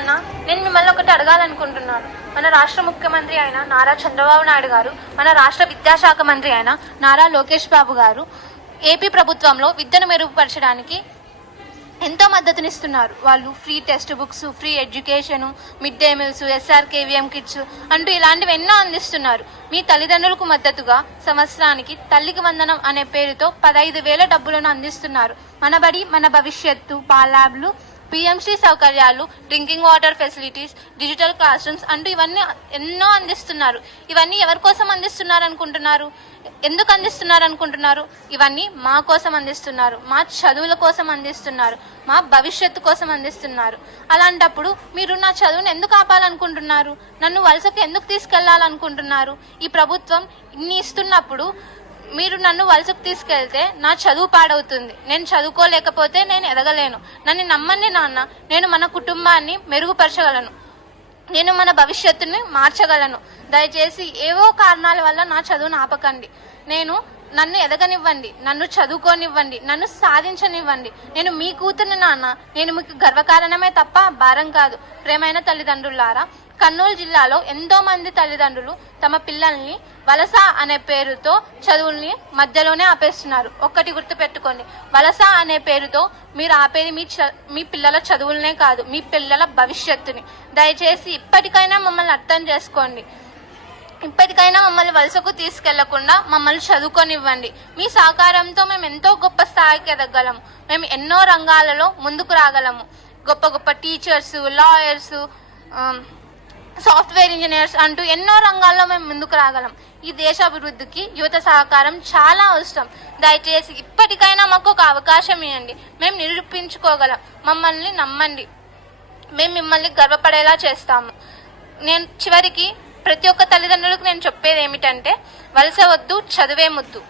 నాన్న, నేను మిమ్మల్ని ఒకటి అడగాలనుకుంటున్నాను. మన రాష్ట్ర ముఖ్యమంత్రి అయిన నారా చంద్రబాబు నాయుడు గారు, మన రాష్ట్ర విద్యాశాఖ మంత్రి అయిన నారా లోకేష్ బాబు గారు ఏపీ ప్రభుత్వంలో విద్యను మెరుగుపరచడానికి ఎంతో మద్దతునిస్తున్నారు. వాళ్ళు free text books, free education, mid day meals, SRKVM kits అంటూ ఇలాంటివి ఎన్నో అందిస్తున్నారు. మీ తల్లిదండ్రులకు మద్దతుగా సంవత్సరానికి తల్లికి వందనం అనే పేరుతో 15,000 డబ్బులను అందిస్తున్నారు. మన బడి మన భవిష్యత్తు, పాల్యాబ్లు, PMC సౌకర్యాలు, drinking water facilities, digital class rooms అంటూ ఇవన్నీ ఎన్నో అందిస్తున్నారు. ఇవన్నీ ఎవరి కోసం అందిస్తున్నారు అనుకుంటున్నారు? ఎందుకు అందిస్తున్నారు అనుకుంటున్నారు? ఇవన్నీ మా కోసం అందిస్తున్నారు, మా చదువుల కోసం అందిస్తున్నారు, మా భవిష్యత్తు కోసం అందిస్తున్నారు. అలాంటప్పుడు మీరు నా చదువును ఎందుకు ఆపాలనుకుంటున్నారు? నన్ను వలసకు ఎందుకు తీసుకెళ్లాలనుకుంటున్నారు? ఈ ప్రభుత్వం ఇన్ని ఇస్తున్నప్పుడు మీరు నన్ను వలసకు తీసుకెళ్తే నా చదువు పాడవుతుంది. నేను చదువుకోలేకపోతే నేను ఎదగలేను. నన్ను నమ్మండి నాన్న, నేను మన కుటుంబాన్ని మెరుగుపరచగలను, నేను మన భవిష్యత్తుని మార్చగలను. దయచేసి ఏవో కారణాల వల్ల నా చదువును ఆపకండి. నన్ను ఎదగనివ్వండి, నన్ను చదువుకోనివ్వండి, నన్ను సాధించనివ్వండి. నేను మీ కూతురు నాన్న, నేను మీకు గర్వకారణమే తప్ప భారం కాదు. ప్రేమైన తల్లిదండ్రులారా, కర్నూలు జిల్లాలో ఎంతో మంది తల్లిదండ్రులు తమ పిల్లల్ని వలస అనే పేరుతో చదువుల్ని మధ్యలోనే ఆపేస్తున్నారు. ఒక్కటి గుర్తు పెట్టుకోండి, వలస అనే పేరుతో మీరు ఆపేది మీ పిల్లల చదువులనే కాదు, మీ పిల్లల భవిష్యత్తుని. దయచేసి ఇప్పటికైనా మమ్మల్ని అర్థం చేసుకోండి. ఇప్పటికైనా మమ్మల్ని వలసకు తీసుకెళ్లకుండా మమ్మల్ని చదువుకొనివ్వండి. మీ సహకారంతో మేము ఎంతో గొప్ప స్థాయికి ఎదగలము. మేము ఎన్నో రంగాలలో ముందుకు రాగలము. గొప్ప గొప్ప టీచర్స్, లాయర్స్, సాఫ్ట్వేర్ ఇంజనీర్స్ అంటూ ఎన్నో రంగాల్లో మేము ముందుకు రాగలం. ఈ దేశ అభివృద్ధికి యువత సహకారం చాలా అవసరం. దయచేసి ఇప్పటికైనా మాకు ఒక అవకాశం ఇవ్వండి. మేము నిరూపించుకోగలం. మమ్మల్ని నమ్మండి, మేము మిమ్మల్ని గర్వపడేలా చేస్తాము. నేను చివరికి ప్రతి ఒక్క తల్లిదండ్రులకు నేను చెప్పేది ఏమిటంటే, వలస వద్దు, చదువే ముద్దు.